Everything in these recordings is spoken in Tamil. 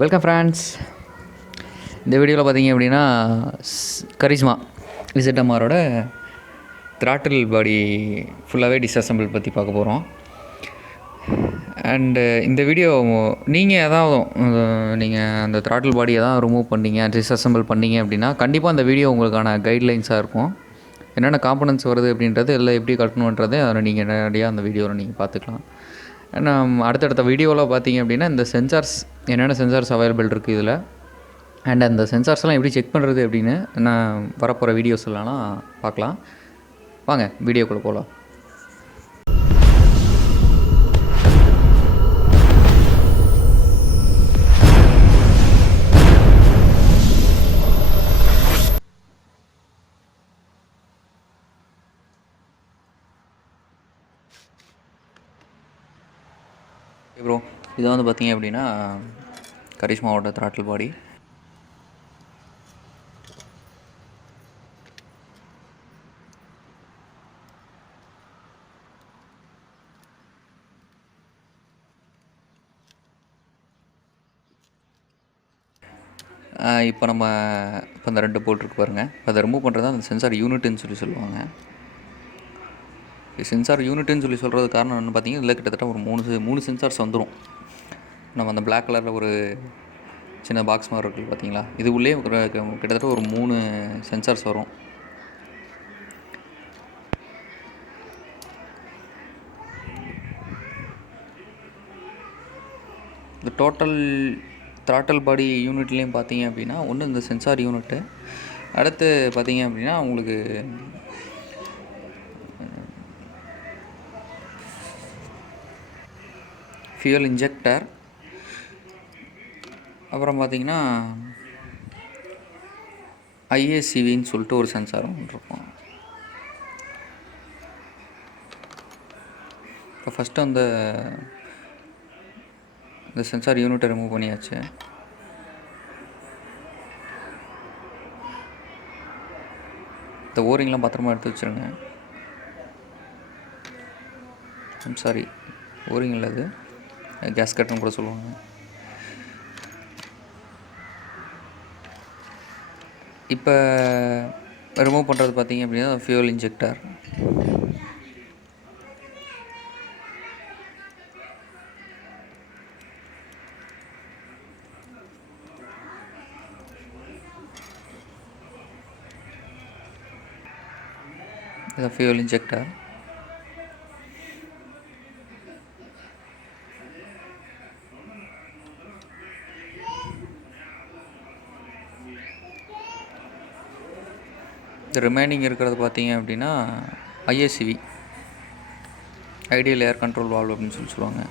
Welcome friends. இந்த வீடியோவில் பார்த்தீங்க அப்படின்னா கரிஸ்மா இசட்டம்ஆரோட த்ராட்டில் பாடி ஃபுல்லாகவே டிஸ்அசம்பிள் பற்றி பார்க்க போகிறோம். அண்டு இந்த வீடியோ நீங்கள் நீங்கள் அந்த த்ராட்டில் பாடியை தான் ரிமூவ் பண்ணிங்க, டிஸ்அசம்பிள் பண்ணிங்க அப்படின்னா கண்டிப்பாக அந்த வீடியோ உங்களுக்கான கைட்லைன்ஸாக இருக்கும். என்னென்ன காம்பனன்ட்ஸ் வருது அப்படின்றது எல்லாம் எப்படி கட்டணுன்றது அதை நீங்கள் நேரடியாக அந்த வீடியோவில் நீங்கள் பார்த்துக்கலாம். அடுத்தடுத்த வீடியோவில் பார்த்தீங்க அப்படின்னா இந்த சென்சார்ஸ் என்னென்ன சென்சார்ஸ் அவைலபிள் இருக்குது இதில், அண்ட் அந்த சென்சார்ஸ்லாம் எப்படி செக் பண்ணுறது அப்படின்னு நான் வரப்போகிற வீடியோஸ் எல்லாம் பார்க்கலாம். வாங்க வீடியோக்குள்ளே போகலாம். ப்ரோ, இதை வந்து பார்த்தீங்க அப்படின்னா கரிஷ்மாவோட த்ராட்டில் பாடி. இப்போ இந்த 2 போட்டிருக்கு பாருங்கள். அதை ரிமூவ் பண்ணுறது அந்த சென்சார் யூனிட்டுன்னு சொல்லுவாங்க. சென்சார் யூனிட்டுன்னு சொல்கிறது காரணம் என்னென்னு பார்த்தீங்கன்னா, இதில் கிட்டத்தட்ட ஒரு 3 சென்சார்ஸ் வந்துடும். நம்ம அந்த பிளாக் கலரில் ஒரு சின்ன பாக்ஸ் மாதிரி இருக்குது பார்த்தீங்களா, இது உள்ளே கிட்டத்தட்ட ஒரு 3 சென்சார்ஸ் வரும். இந்த டோட்டல் த்ராட்டில் பாடி யூனிட்லேயும் பார்த்தீங்க அப்படின்னா ஒன்று இந்த சென்சார் யூனிட்டு, அடுத்து பார்த்தீங்க அப்படின்னா உங்களுக்கு ஃபியூல் இன்ஜெக்டர், அப்புறம் பார்த்திங்கன்னா ஐஏசிவின்னு சொல்லிட்டு ஒரு சென்சார் ஒன்று இருக்கும். இப்போ ஃபஸ்ட்டு இந்த சென்சார் யூனிட்டை ரிமூவ் பண்ணியாச்சு. இந்த ஓரிங்லாம் பத்திரமா எடுத்து வச்சுருங்க. சாரி, ஓரிங் இல்லை, அது கேஸ்கட்னு கூட சொல்லுவாங்க. இப்போ ரிமூவ் பண்ணுறது பார்த்தீங்க அப்படின்னா ஃபியூல் இன்ஜெக்டர். இது ஃபியூல் இன்ஜெக்டர். ரிமைனிங் இருக்கிறது பார்த்தீங்க அப்படின்னா ஐஏசிவி, ஐடியல் ஏர் கண்ட்ரோல் வால்வ் அப்படின்னு சொல்லுவாங்க.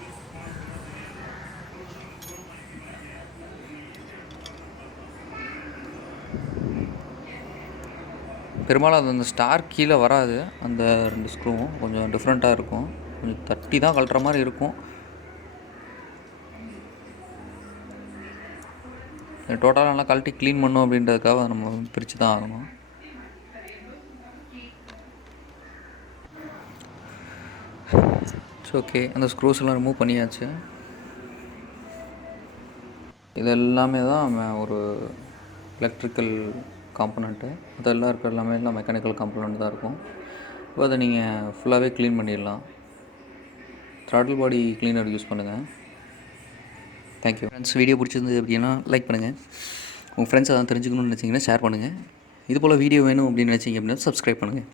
பெரும்பாலும் அது அந்த ஸ்டார் கீழே வராது. அந்த 2 ஸ்க்ரூவும் கொஞ்சம் டிஃப்ரெண்ட்டாக இருக்கும், கொஞ்சம் தட்டி தான் கழட்டுற மாதிரி இருக்கும். டோட்டலாக நல்லா கழட்டி க்ளீன் பண்ணோம் அப்படின்றதுக்காக நம்ம பிரித்து தான் ஆகணும். ஓகே, அந்த ஸ்க்ரூஸ் எல்லாம் ரிமூவ் பண்ணியாச்சு. இது எல்லாமே தான் ஒரு எலக்ட்ரிக்கல் காம்பனண்ட்டு, அதெல்லாம் இருக்கிற எல்லாமே எல்லாம் மெக்கானிக்கல் காம்பனண்ட் தான் இருக்கும். இப்போ அதை நீங்கள் ஃபுல்லாகவே க்ளீன் பண்ணிடலாம். த்ராட்டில் பாடி க்ளீனர் யூஸ் பண்ணுங்கள். Thank you friends. வீடியோ பிடிச்சிருந்தது அப்படின்னா லைக் பண்ணுங்கள். உங்கள் ஃப்ரெண்ட்ஸ் அதான் தெரிஞ்சுக்கணும்னு நினச்சிங்கன்னா ஷேர் பண்ணுங்கள். இது போல் வீடியோ வேணும் அப்படின்னு நினச்சிங்க அப்படின்னா சப்ஸ்கிரைப் பண்ணுங்கள்.